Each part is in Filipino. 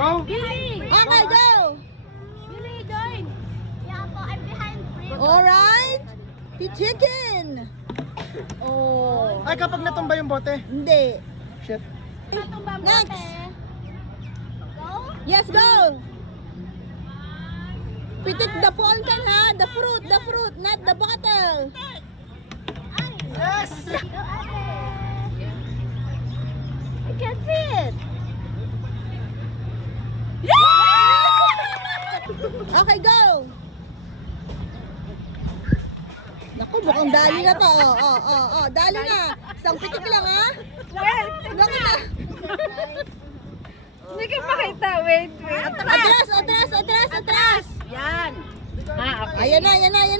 Go! Billy! Okay, go! Billy, join! Yeah po, I'm behind Brie. Alright! Chicken! Oh, Ay, kapag natumba yung bote. hindi. Shit. Next! Go! Yes, go! Pitik the pumpkin ha, the fruit, not the bottle. Yes! Go, ate! I can't see it! Okay, go! Naku, mukhang dali na to. Dali na. Isang pitik lang ha. Naku na. Hindi ka makita, wait. Atras. Yan! Ayan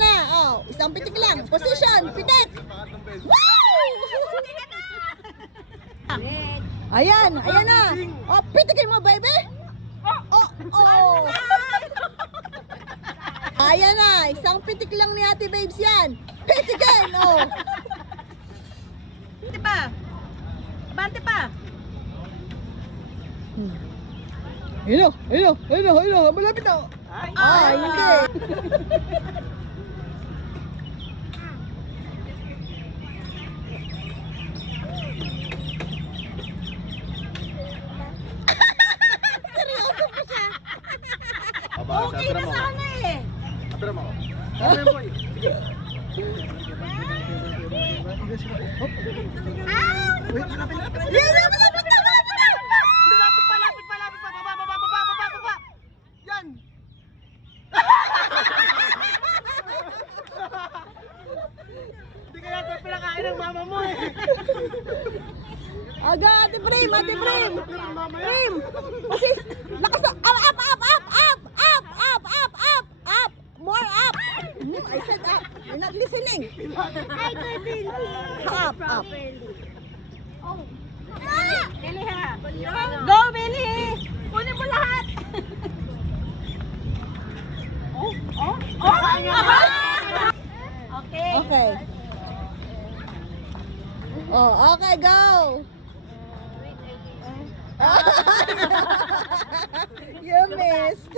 na. Oh, isang pitik lang. Position, pitik. Wow! Ayan na. Oh, pitikin mo, baby. Oh. Ayan na, isang pitik lang ni Ate Babes yan. Pitikin, oh. Bante pa! Ayun, malapit na. Hindi. Seryoso po siya. Okay na sana eh! Abram ako. Abram mo. Wait, malapit na. Malapit na. Lapit pa. Baba. Yan. Hindi kaya ito pinakain ng mama mo eh. Aga, Ate Prim. Mamaya. Prim. Kasi, lakas na. Up. More up. I said up. You're not listening. I couldn't Up. Oh! Billy ha! Go, Billy! Kunin mo lahat! Okay. Okay. Oh, okay, go. You missed.